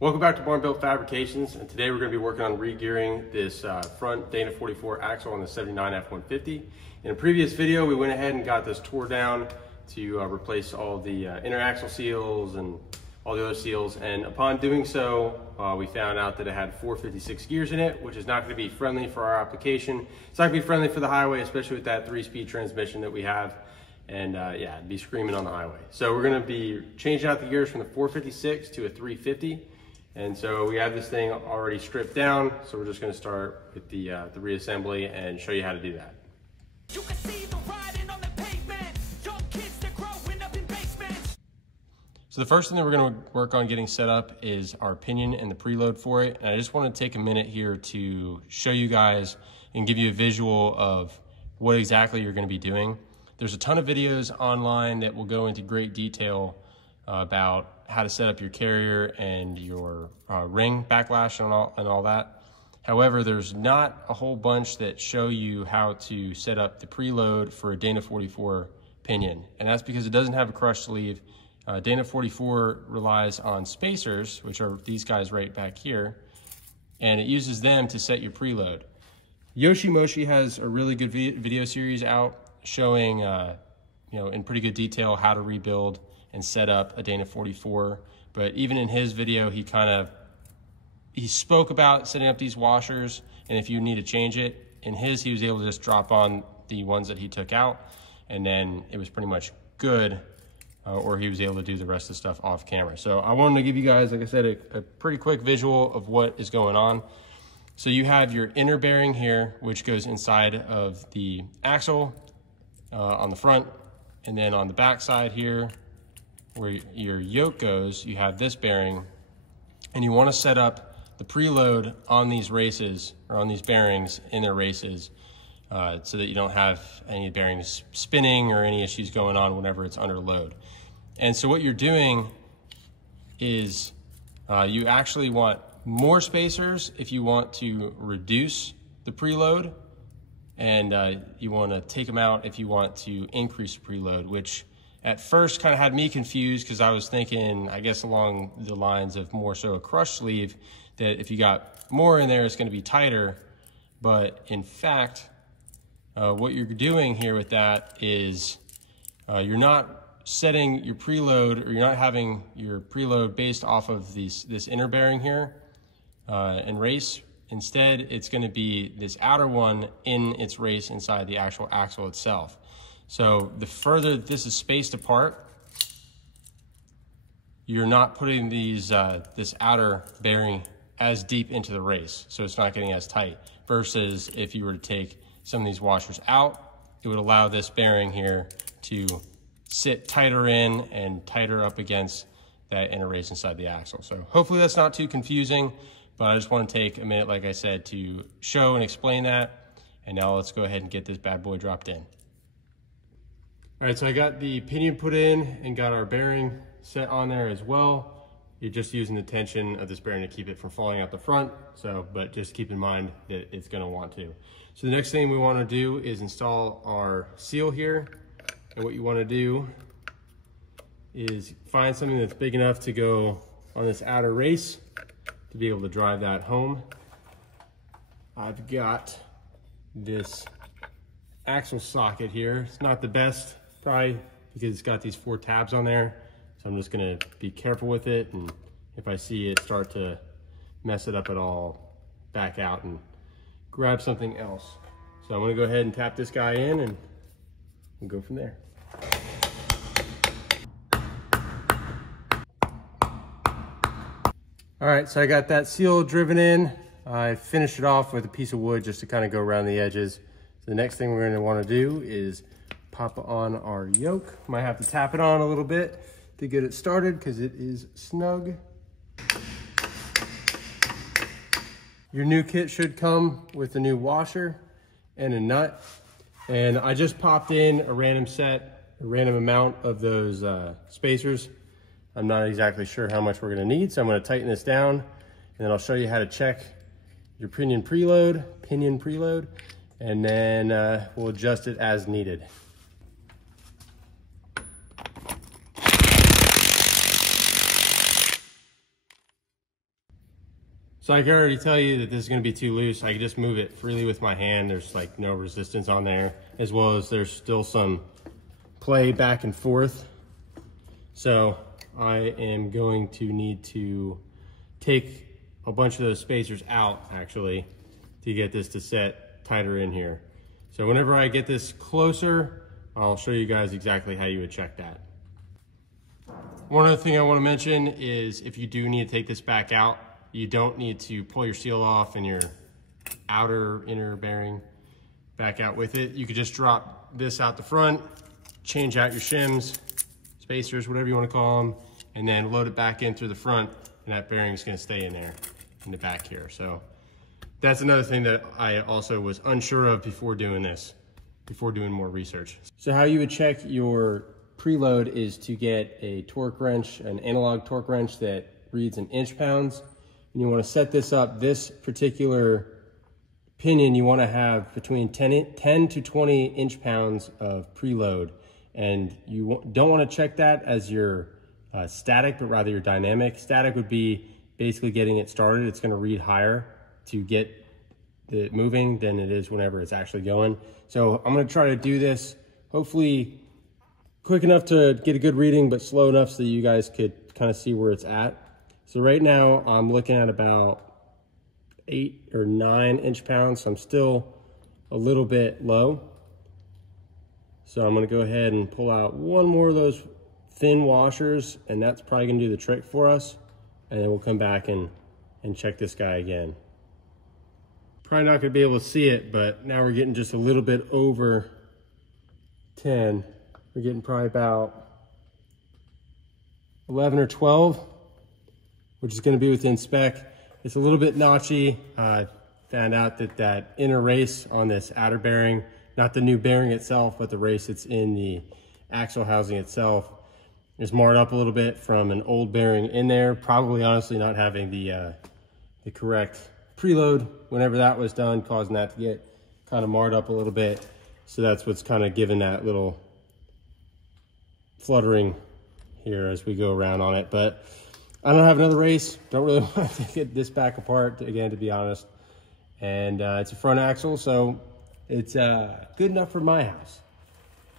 Welcome back to Built Fabrications, and today we're going to be working on re-gearing this front Dana 44 axle on the 79 F150. In a previous video, we went ahead and got this tore down to replace all the inner axle seals and all the other seals, and upon doing so, we found out that it had 456 gears in it, which is not going to be friendly for our application. It's not going to be friendly for the highway, especially with that 3-speed transmission that we have. And yeah, it'd be screaming on the highway. So we're going to be changing out the gears from the 456 to a 350. And so we have this thing already stripped down, so we're just going to start with the reassembly and show you how to do that. You can see the riding on the pavement, young kids that growing up in basements. So the first thing that we're going to work on getting set up is our pinion and the preload for it. And I just want to take a minute here to show you guys and give you a visual of what exactly you're going to be doing. There's a ton of videos online that will go into great detail about how to set up your carrier and your ring backlash and all that. However, there's not a whole bunch that show you how to set up the preload for a Dana 44 pinion. And that's because it doesn't have a crush sleeve. Dana 44 relies on spacers, which are these guys right back here, and it uses them to set your preload. Yoshimoshi has a really good video series out showing in pretty good detail how to rebuild and set up a Dana 44. But even in his video, he spoke about setting up these washers, and if you need to change it. In his, he was able to just drop on the ones that he took out, and then it was pretty much good, or he was able to do the rest of the stuff off camera. So I wanted to give you guys, like I said, a pretty quick visual of what is going on. So you have your inner bearing here, which goes inside of the axle on the front, and then on the back side here, where your yoke goes, you have this bearing, and you want to set up the preload on these races, or on these bearings in their races, so that you don't have any bearings spinning or any issues going on whenever it's under load. And so what you're doing is you actually want more spacers if you want to reduce the preload, and you want to take them out if you want to increase the preload, which at first kind of had me confused because I was thinking, I guess along the lines of more so a crush sleeve, that if you got more in there, it's going to be tighter. But in fact, what you're doing here with that is you're not setting your preload, or you're not having your preload based off of this inner bearing here and race. Instead, it's going to be this outer one in its race inside the actual axle itself. So the further this is spaced apart, you're not putting these this outer bearing as deep into the race, so it's not getting as tight. Versus if you were to take some of these washers out, it would allow this bearing here to sit tighter in and tighter up against that inner race inside the axle. So hopefully that's not too confusing, but I just want to take a minute, like I said, to show and explain that. And now let's go ahead and get this bad boy dropped in. All right, so I got the pinion put in and got our bearing set on there as well. You're just using the tension of this bearing to keep it from falling out the front. But just keep in mind that it's gonna want to. So the next thing we wanna do is install our seal here. And what you wanna do is find something that's big enough to go on this outer race to be able to drive that home. I've got this axle socket here. It's not the best, probably because it's got these 4 tabs on there. So I'm just gonna be careful with it, and if I see it start to mess it up at all, back out and grab something else. So I'm gonna go ahead and tap this guy in, and we'll go from there. All right, so I got that seal driven in. I finished it off with a piece of wood just to kind of go around the edges. So the next thing we're gonna wanna do is pop on our yoke. Might have to tap it on a little bit to get it started because it is snug. Your new kit should come with a new washer and a nut. And I just popped in a random amount of those spacers. I'm not exactly sure how much we're gonna need, so I'm gonna tighten this down, and then I'll show you how to check your pinion preload, and then we'll adjust it as needed. So I can already tell you that this is gonna be too loose. I can just move it freely with my hand. There's like no resistance on there, as well as there's still some play back and forth. So I am going to need to take a bunch of those spacers out actually to get this to set tighter in here. So whenever I get this closer, I'll show you guys exactly how you would check that. One other thing I want to mention is if you do need to take this back out, you don't need to pull your seal off and your inner bearing back out with it. You could just drop this out the front, change out your shims, spacers, whatever you want to call them, and then load it back in through the front, and that bearing is going to stay in there in the back here. So that's another thing that I also was unsure of before doing this, before doing more research. So how you would check your preload is to get a torque wrench, an analog torque wrench that reads in inch-pounds. And you want to set this up. This particular pinion you want to have between 10 to 20 inch-pounds of preload. And you don't want to check that as your static, but rather your dynamic. Static would be basically getting it started. It's going to read higher to get it moving than it is whenever it's actually going. So I'm going to try to do this, hopefully quick enough to get a good reading, but slow enough so that you guys could kind of see where it's at. So right now I'm looking at about 8 or 9 inch-pounds. So I'm still a little bit low. So I'm going to go ahead and pull out one more of those thin washers, and that's probably going to do the trick for us. And then we'll come back and check this guy again. Probably not going to be able to see it, but now we're getting just a little bit over 10. We're getting probably about 11 or 12, which is going to be within spec. It's a little bit notchy. Found out that that inner race on this outer bearing, not the new bearing itself, but the race that's in the axle housing itself, is marred up a little bit from an old bearing in there. Probably honestly not having the correct preload whenever that was done, causing that to get kind of marred up a little bit. So that's what's kind of giving that little fluttering here as we go around on it. But I don't have another race. Don't really want to get this back apart again, to be honest. And it's a front axle, so it's good enough for my house.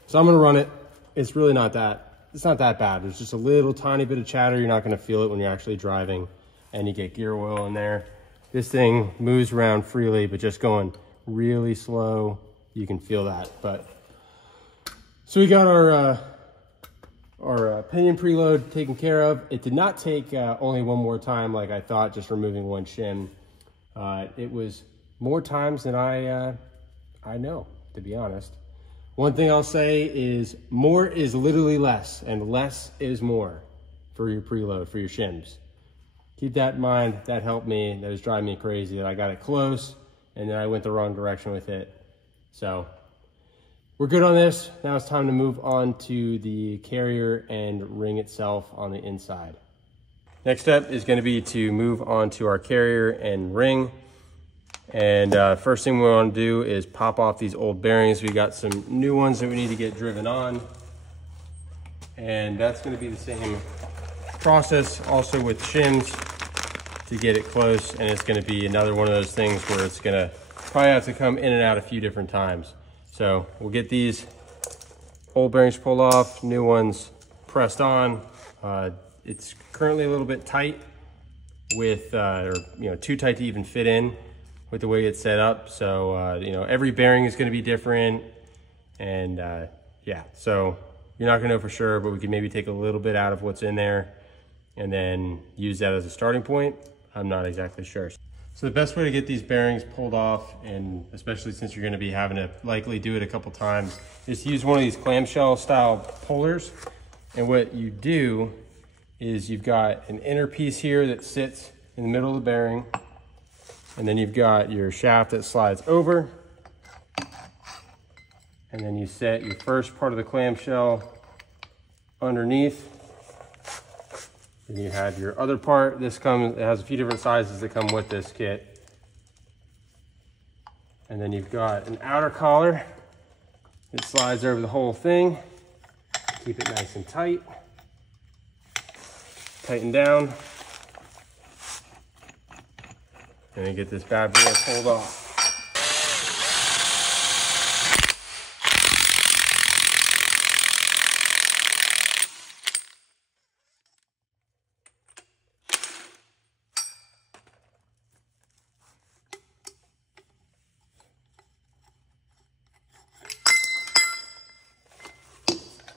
So I'm gonna run it. It's really not that, it's not that bad. There's just a little tiny bit of chatter. You're not gonna feel it when you're actually driving, and you get gear oil in there. This thing moves around freely, but just going really slow, you can feel that. But so we got our pinion preload taken care of. It did not take only one more time like I thought, just removing one shim. It was more times than I know, to be honest. One thing I'll say is more is literally less, and less is more for your preload, for your shims. Keep that in mind. That helped me. That was driving me crazy that I got it close and then I went the wrong direction with it. So we're good on this. Now it's time to move on to the carrier and ring itself on the inside. Next step is going to be to move on to our carrier and ring. And first thing we want to do is pop off these old bearings. We got some new ones that we need to get driven on. And that's going to be the same process also with shims to get it close. And it's going to be another one of those things where it's going to probably have to come in and out a few different times. So we'll get these old bearings pulled off, new ones pressed on. It's currently a little bit tight with, or too tight to even fit in with the way it's set up. So, every bearing is gonna be different. And yeah, so you're not gonna know for sure, but we can maybe take a little bit out of what's in there and then use that as a starting point. I'm not exactly sure. So the best way to get these bearings pulled off, and especially since you're gonna be having to likely do it a couple times, is to use one of these clamshell style pullers. And what you do is you've got an inner piece here that sits in the middle of the bearing, and then you've got your shaft that slides over, and then you set your first part of the clamshell underneath. Then you have your other part. It has a few different sizes that come with this kit. And then you've got an outer collar that slides over the whole thing. Keep it nice and tight. Tighten down. And then get this bad boy pulled off.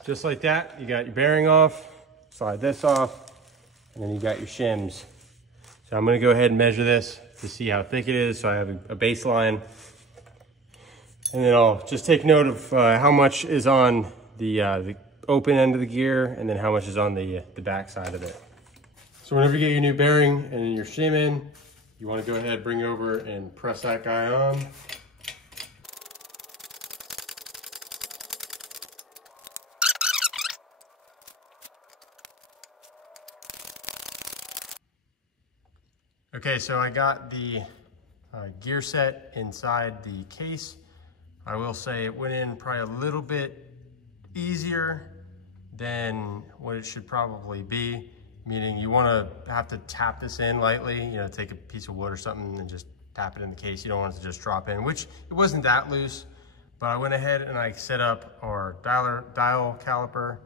Just like that, you got your bearing off, slide this off, and then you got your shims. So I'm gonna go ahead and measure this to see how thick it is, so I have a baseline. And then I'll just take note of how much is on the open end of the gear, and then how much is on the back side of it. So whenever you get your new bearing and then your shim in, you wanna go ahead, bring over and press that guy on. Okay, so I got the gear set inside the case. I will say it went in probably a little bit easier than what it should probably be, meaning you want to have to tap this in lightly, you know, take a piece of wood or something and just tap it in the case. You don't want it to just drop in, which it wasn't that loose, but I went ahead and I set up our dial caliper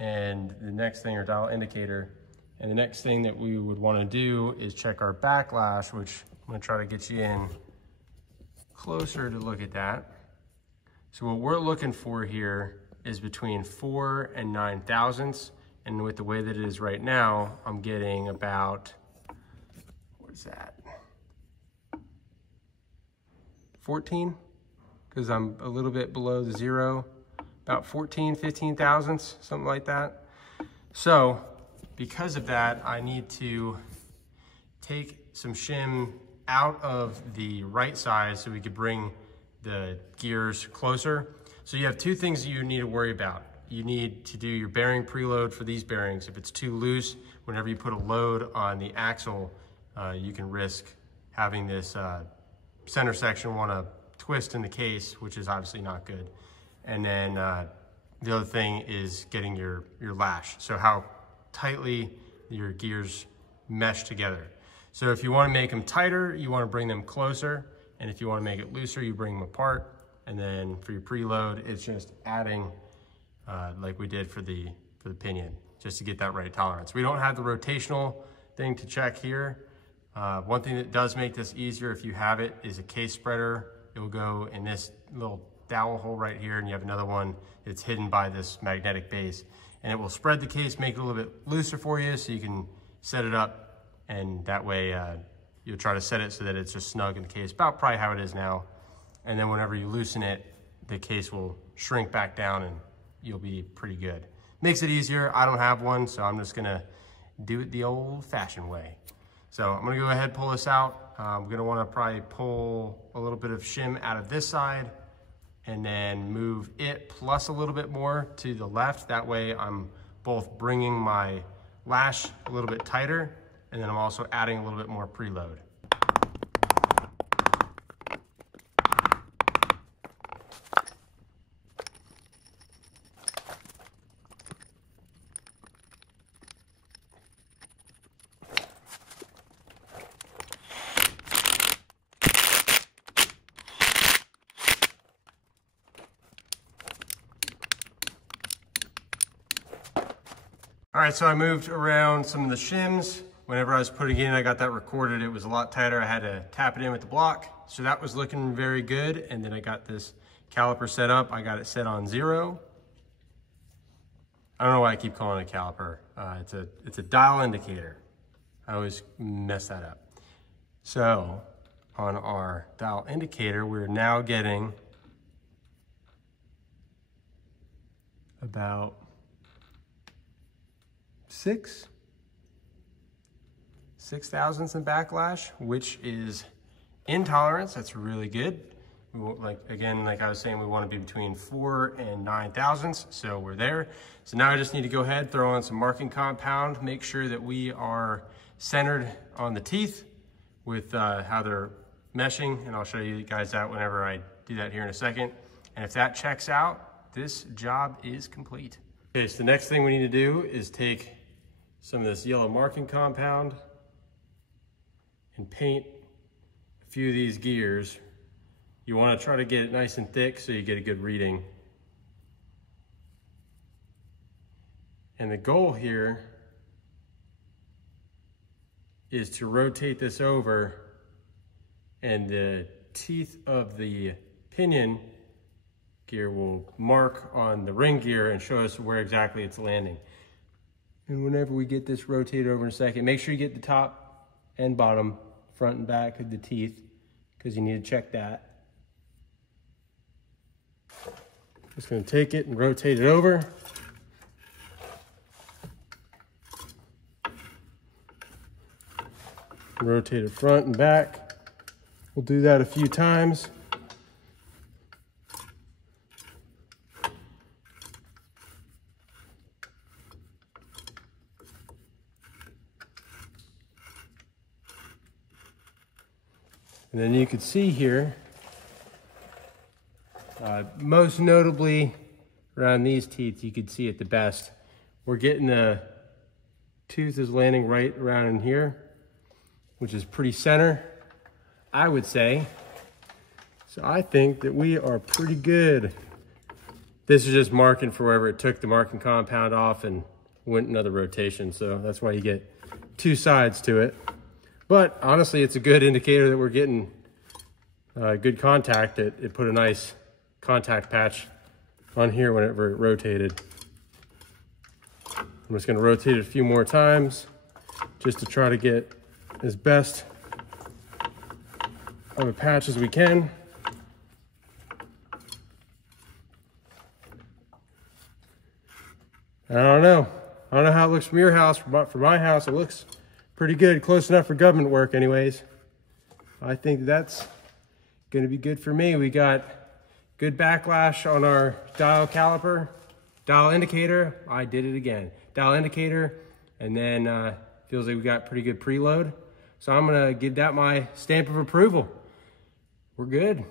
and the next thing, or dial indicator. And the next thing that we would want to do is check our backlash, which I'm going to try to get you in closer to look at that. So what we're looking for here is between 4 and 9 thousandths. And with the way that it is right now, I'm getting about, what is that? 14, because I'm a little bit below the zero, about 14, 15 thousandths, something like that. So because of that, I need to take some shim out of the right side so we could bring the gears closer. So you have two things that you need to worry about. You need to do your bearing preload for these bearings. If it's too loose, whenever you put a load on the axle, you can risk having this center section want to twist in the case, which is obviously not good. And then the other thing is getting your lash. So how tightly your gears mesh together. So if you want to make them tighter, you want to bring them closer. And if you want to make it looser, you bring them apart. And then for your preload, it's just adding like we did for the pinion, just to get that right tolerance. We don't have the rotational thing to check here. One thing that does make this easier if you have it is a case spreader. It will go in this little dowel hole right here, and you have another one that's hidden by this magnetic base. And it will spread the case, make it a little bit looser for you so you can set it up, and that way you'll try to set it so that it's just snug in the case, about probably how it is now. And then whenever you loosen it, the case will shrink back down and you'll be pretty good. Makes it easier. I don't have one, so I'm just gonna do it the old-fashioned way. So I'm gonna go ahead and pull this out. I'm gonna wanna probably pull a little bit of shim out of this side and then move it plus a little bit more to the left. That way I'm both bringing my lash a little bit tighter, and then I'm also adding a little bit more preload. All right, so I moved around some of the shims. Whenever I was putting it in, I got that recorded. It was a lot tighter. I had to tap it in with the block. So that was looking very good. And then I got this caliper set up. I got it set on 0. I don't know why I keep calling it a caliper. It's a dial indicator. I always mess that up. So on our dial indicator, we're now getting about 6 thousandths in backlash, which is in tolerance. That's really good. Like I was saying, we want to be between 4 and 9 thousandths, so we're there. So now I just need to go ahead, throw on some marking compound, make sure that we are centered on the teeth with how they're meshing, and I'll show you guys that whenever I do that here in a second. And if that checks out, this job is complete. Okay, so the next thing we need to do is take some of this yellow marking compound and paint few of these gears. You want to try to get it nice and thick so you get a good reading. And the goal here is to rotate this over, and the teeth of the pinion gear will mark on the ring gear and show us where exactly it's landing. And whenever we get this rotated over in a second, make sure you get the top and bottom, front and back of the teeth, because you need to check that. Just going to take it and rotate it over. Rotate it front and back. We'll do that a few times. And then you can see here, most notably around these teeth, you can see it the best. We're getting the tooth is landing right around in here, which is pretty center, I would say. So I think that we are pretty good. This is just marking for wherever it took the marking compound off and went another rotation. So that's why you get two sides to it. But honestly, it's a good indicator that we're getting good contact. It put a nice contact patch on here whenever it rotated. I'm just going to rotate it a few more times just to try to get as best of a patch as we can. I don't know how it looks from your house, but for my house, it looks pretty good, close enough for government work anyways. I think that's gonna be good for me. We got good backlash on our dial caliper, dial indicator. I did it again. Dial indicator, and then feels like we got pretty good preload. So I'm gonna give that my stamp of approval. We're good.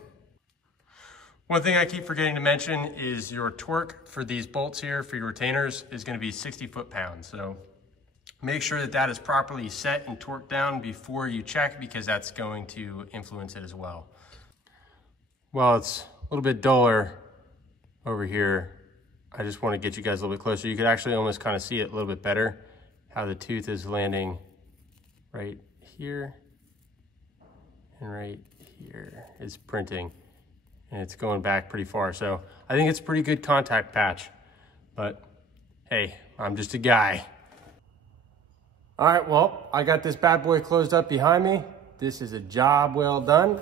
One thing I keep forgetting to mention is your torque for these bolts here, for your retainers, is gonna be 60 foot-pounds. So make sure that that is properly set and torqued down before you check, because that's going to influence it as well. Well, it's a little bit duller over here. I just want to get you guys a little bit closer. You could actually almost kind of see it a little bit better, how the tooth is landing right here and right here. It's printing and it's going back pretty far. So I think it's a pretty good contact patch, but hey, I'm just a guy. All right, well, I got this bad boy closed up behind me. This is a job well done.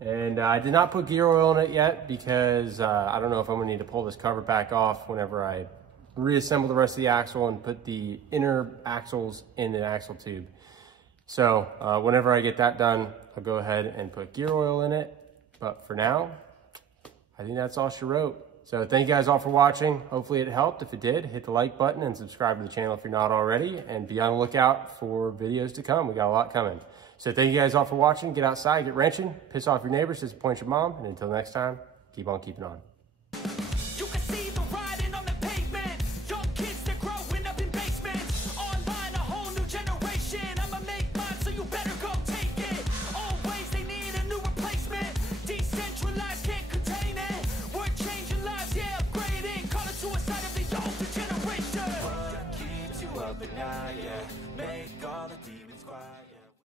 And I did not put gear oil in it yet because I don't know if I'm gonna need to pull this cover back off whenever I reassemble the rest of the axle and put the inner axles in the axle tube. So whenever I get that done, I'll go ahead and put gear oil in it. But for now, I think that's all she wrote. So thank you guys all for watching. Hopefully it helped. If it did, hit the like button and subscribe to the channel if you're not already, and be on the lookout for videos to come. We got a lot coming. So thank you guys all for watching. Get outside, get wrenching, piss off your neighbors, disappoint your mom, and until next time, keep on keeping on.